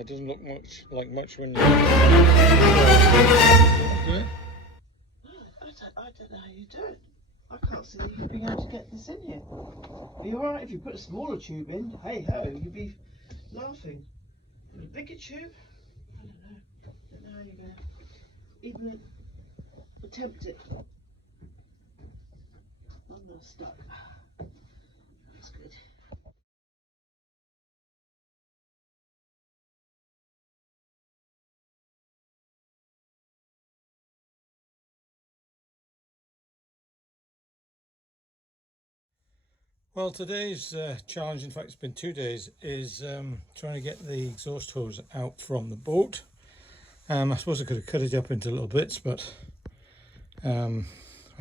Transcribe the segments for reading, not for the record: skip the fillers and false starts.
It doesn't look much like much when you I don't know how you do it. I can't see you being able to get this in here. Be alright if you put a smaller tube in. Hey ho, you'd be laughing. Put a bigger tube? I don't know how you're going to even attempt it. I'm not stuck. That's good. Well, today's challenge, in fact it's been 2 days, is trying to get the exhaust hose out from the boat. I suppose I could have cut it up into little bits, but I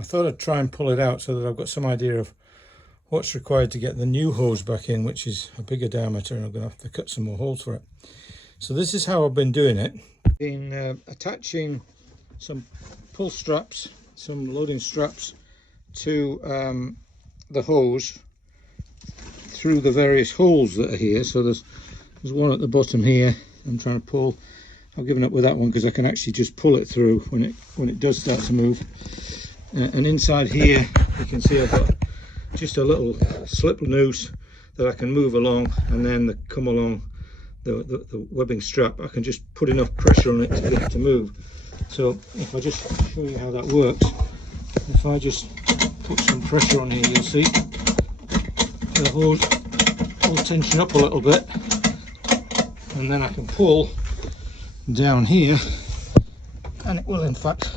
thought I'd try and pull it out so that I've got some idea of what's required to get the new hose back in, which is a bigger diameter, and I'm going to have to cut some more holes for it. So this is how I've been doing it. Been attaching some pull straps, some loading straps to the hose through the various holes that are here. So there's one at the bottom here. I'm trying to pull. I've given up with that one because I can actually just pull it through when it does start to move. And inside here you can see I've got just a little slip noose that I can move along, and then come along the webbing strap. I can just put enough pressure on it to get it to move. So if I just show you how that works, if I just put some pressure on here, you'll see the hose will tension up a little bit, and then I can pull down here and it will in fact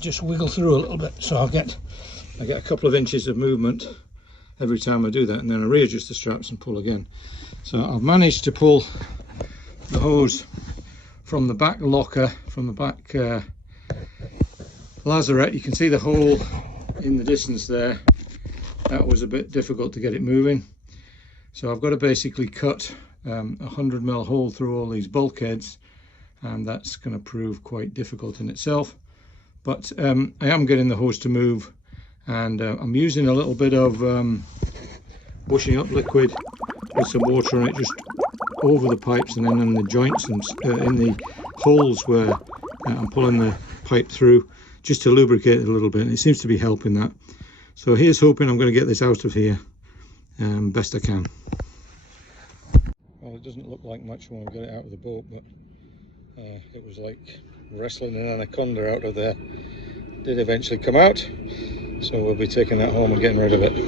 just wiggle through a little bit. So I get a couple of inches of movement every time I do that, and then I readjust the straps and pull again. So I've managed to pull the hose from the back locker, from the back lazarette. You can see the hole in the distance there. That was a bit difficult to get it moving, so I've got to basically cut a 100mm hole through all these bulkheads, and that's going to prove quite difficult in itself. But I am getting the hose to move, and I'm using a little bit of washing up liquid with some water on it, just over the pipes and then in the joints and in the holes where I'm pulling the pipe through, just to lubricate it a little bit, and it seems to be helping that. So here's hoping I'm going to get this out of here best I can. Well, it doesn't look like much when we get it out of the boat, but it was like wrestling an anaconda out of there. It did eventually come out, so we'll be taking that home and getting rid of it. The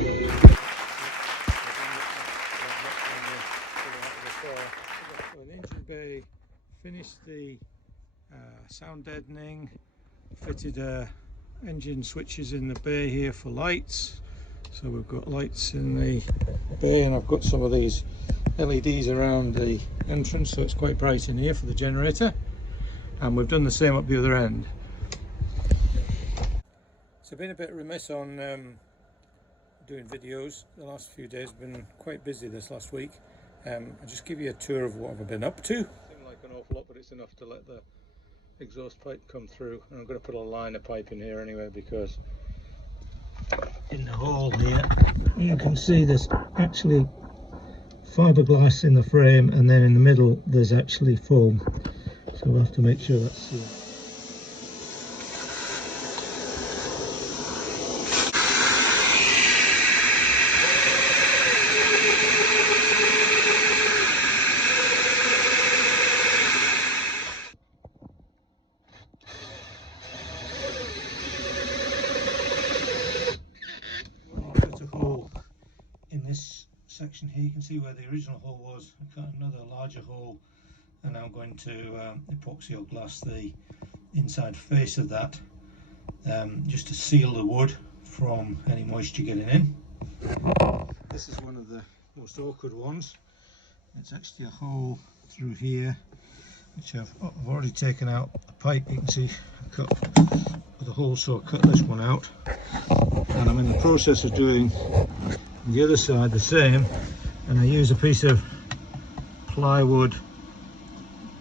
engine bay, finished the sound deadening, fitted engine switches in the bay here for lights. So we've got lights in the bay, and I've got some of these LEDs around the entrance, so it's quite bright in here for the generator. And we've done the same up the other end. So I've been a bit remiss on doing videos. The last few days have been quite busy this last week. I'll just give you a tour of what I've been up to. Seems like an awful lot, but it's enough to let the exhaust pipe come through. And I'm going to put a line of pipe in here anyway, because in the hole here you can see there's actually fiberglass in the frame, and then in the middle there's actually foam, so we'll have to make sure that's sealed. In this section here you can see where the original hole was. I cut another larger hole, and now I'm going to epoxy or glass the inside face of that, just to seal the wood from any moisture getting in. This is one of the most awkward ones. It's actually a hole through here, which I've already taken out the pipe. You can see I cut with a hole saw, cut this one out, and I'm in the process of doing the other side the same, and I use a piece of plywood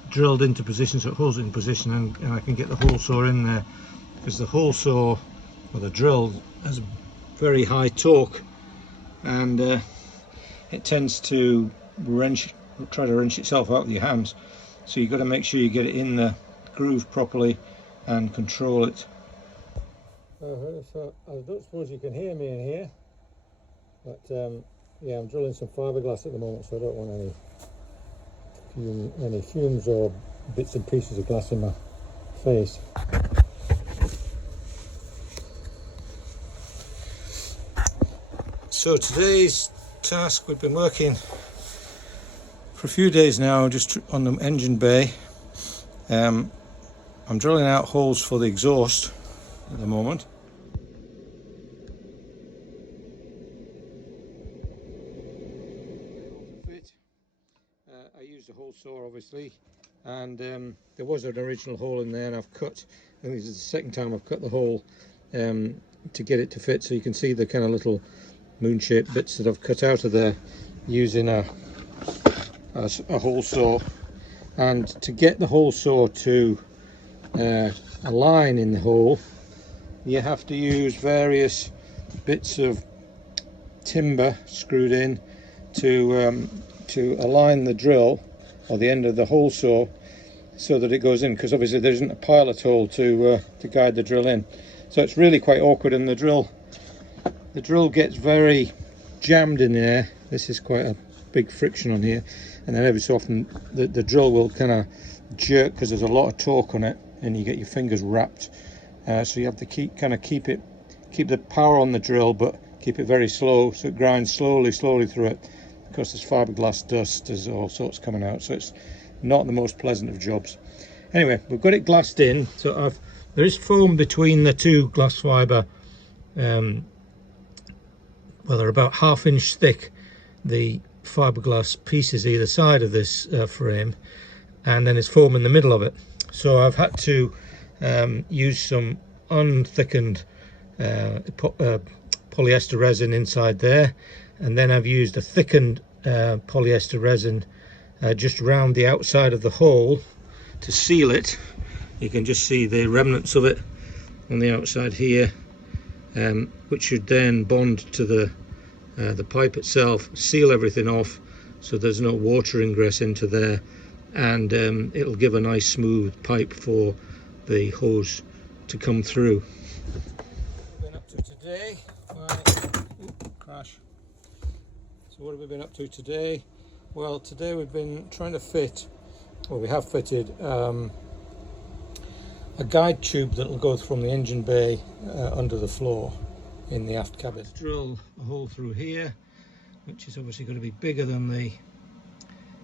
drilled into position so it holds it in position, and I can get the hole saw in there, because the hole saw, or the drill, has very high torque, and it tends to try to wrench itself out of your hands. so you've got to make sure you get it in the groove properly and control it. So I don't suppose you can hear me in here, but yeah, I'm drilling some fiberglass at the moment, so I don't want any fumes or bits and pieces of glass in my face. So today's task, we've been working for a few days now just on the engine bay. I'm drilling out holes for the exhaust at the moment. I used a hole saw obviously, and there was an original hole in there, and I've cut, I think this is the second time I've cut the hole to get it to fit, so you can see the kind of little moon-shaped bits that I've cut out of there using a hole saw. And to get the hole saw to align in the hole, you have to use various bits of timber screwed in to align the drill or the end of the hole saw so that it goes in, because obviously there isn't a pilot hole to guide the drill in, so it's really quite awkward, and the drill gets very jammed in there. This is quite a big friction on here, and then every so often the drill will kind of jerk because there's a lot of torque on it, and you get your fingers wrapped. So you have to keep the power on the drill, but keep it very slow, so it grinds slowly through it. Because there's fiberglass dust, there's all sorts coming out, so it's not the most pleasant of jobs. Anyway, we've got it glassed in, so there is foam between the two glass fibre. Well, they're about ½ inch thick, the fiberglass pieces either side of this frame, and then there's foam in the middle of it. So I've had to use some unthickened polyester resin inside there, and then I've used a thickened polyester resin just around the outside of the hole to seal it. You can just see the remnants of it on the outside here, which should then bond to the pipe itself, seal everything off so there's no water ingress into there, and it'll give a nice smooth pipe for the hose to come through. What have we been up to today? Crash. So what have we been up to today? Well, today we've been trying to fit, well, we have fitted a guide tube that will go from the engine bay under the floor in the aft cabin. Let's drill a hole through here, which is obviously going to be bigger than the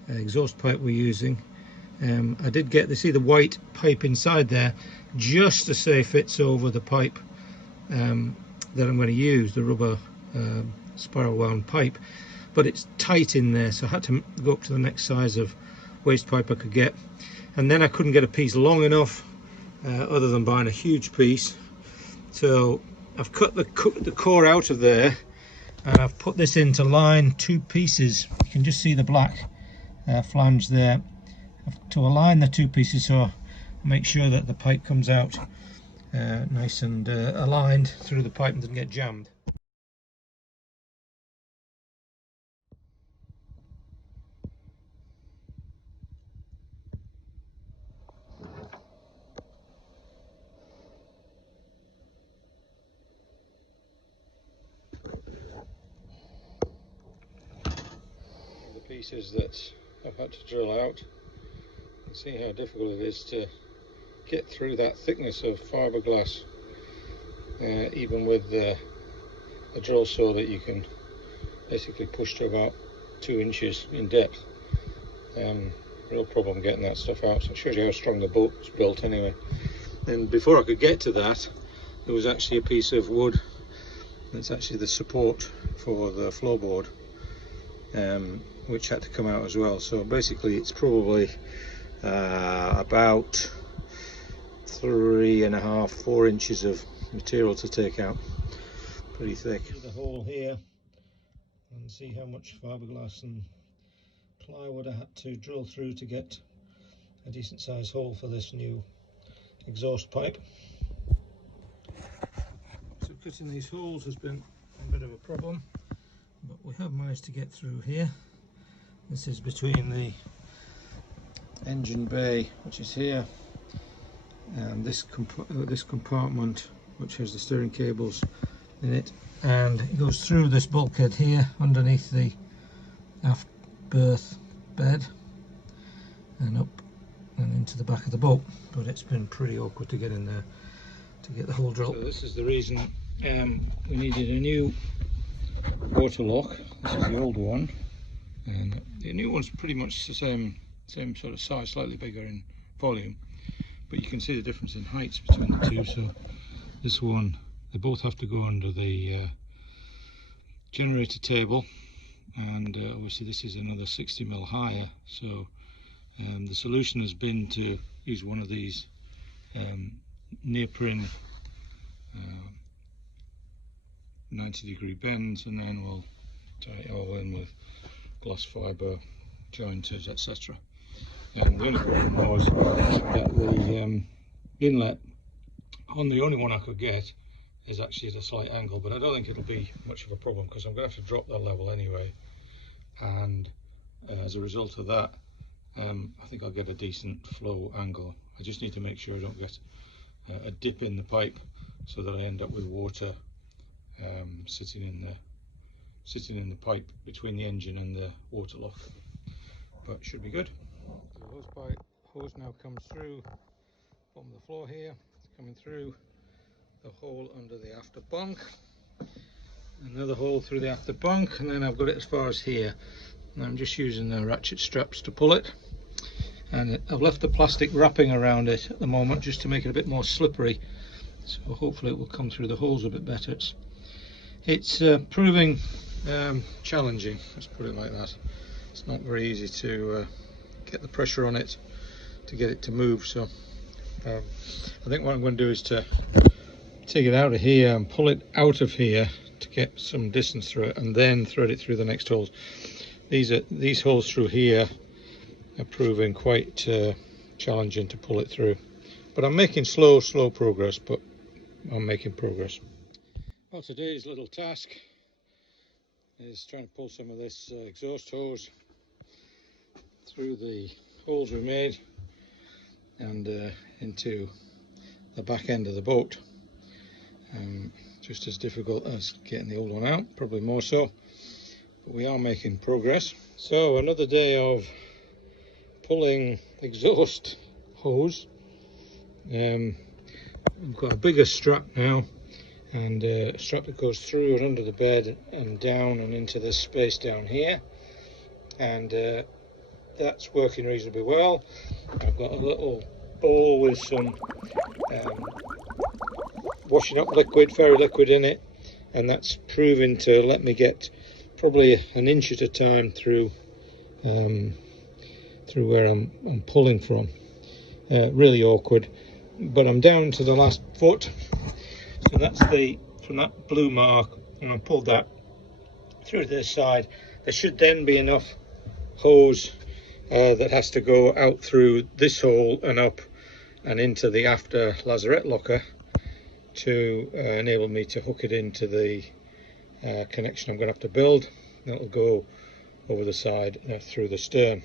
exhaust pipe we're using. I did get to see the white pipe inside there just to say fits over the pipe that I'm going to use, the rubber spiral wound pipe, but it's tight in there, so I had to go up to the next size of waste pipe I could get, and then I couldn't get a piece long enough other than buying a huge piece, so I've cut the core out of there, and I've put this in to line two pieces. You can just see the black flange there, to align the two pieces, so make sure that the pipe comes out nice and aligned through the pipe and doesn't get jammed. The pieces that I've had to drill out, you can see how difficult it is to get through that thickness of fiberglass, even with a drill saw that you can basically push to about 2 inches in depth. Real problem getting that stuff out, so it shows you how strong the boat's built anyway. And before I could get to that, there was actually a piece of wood that's actually the support for the floorboard, which had to come out as well. So basically it's probably about 3.5–4 inches of material to take out. Pretty thick. The hole here, and see how much fiberglass and plywood I had to drill through to get a decent sized hole for this new exhaust pipe. So cutting these holes has been a bit of a problem, but we have managed to get through here. This is between the engine bay, which is here, and this compartment which has the steering cables in it, and it goes through this bulkhead here underneath the aft berth bed and up and into the back of the boat, but it's been pretty awkward to get in there to get the hole drilled. So this is the reason we needed a new water lock. This is the old one, and the new one's pretty much the same sort of size, slightly bigger in volume, but you can see the difference in heights between the two. So this one, they both have to go under the generator table, and obviously this is another 60mm higher, so the solution has been to use one of these neoprene 90-degree bends, and then we'll tie it all in with glass fibre jointers, etc. And the only problem was that the inlet on the only one I could get is actually at a slight angle, but I don't think it'll be much of a problem because I'm going to have to drop that level anyway, and as a result of that I think I'll get a decent flow angle. I just need to make sure I don't get a dip in the pipe so that I end up with water sitting in the pipe between the engine and the water lock, but it should be good. The hose now comes through from the floor here, it's coming through the hole under the after bunk, another hole through the after bunk, and then I've got it as far as here. And I'm just using the ratchet straps to pull it, and I've left the plastic wrapping around it at the moment just to make it a bit more slippery, so hopefully it will come through the holes a bit better. It's proving challenging, let's put it like that. It's not very easy to get the pressure on it to get it to move, so I think what I'm going to do is to take it out of here and pull it out of here to get some distance through it, and then thread it through the next holes. These holes through here are proving quite challenging to pull it through, but I'm making slow progress, but I'm making progress. Well, today's little task is trying to pull some of this exhaust hose through the holes we made and into the back end of the boat. Just as difficult as getting the old one out, probably more so, but we are making progress. So another day of pulling exhaust hose. We've got a bigger strap now, and a strap that goes through and under the bed and down and into this space down here, and that's working reasonably well. I've got a little bowl with some washing up liquid, fairy liquid in it, and that's proving to let me get probably an inch at a time through where I'm pulling from. Really awkward, but I'm down to the last foot, so that's from that blue mark, and I pulled that through to this side. There should then be enough hose that has to go out through this hole and up and into the after lazarette locker to enable me to hook it into the connection I'm going to have to build. That'll go over the side through the stern.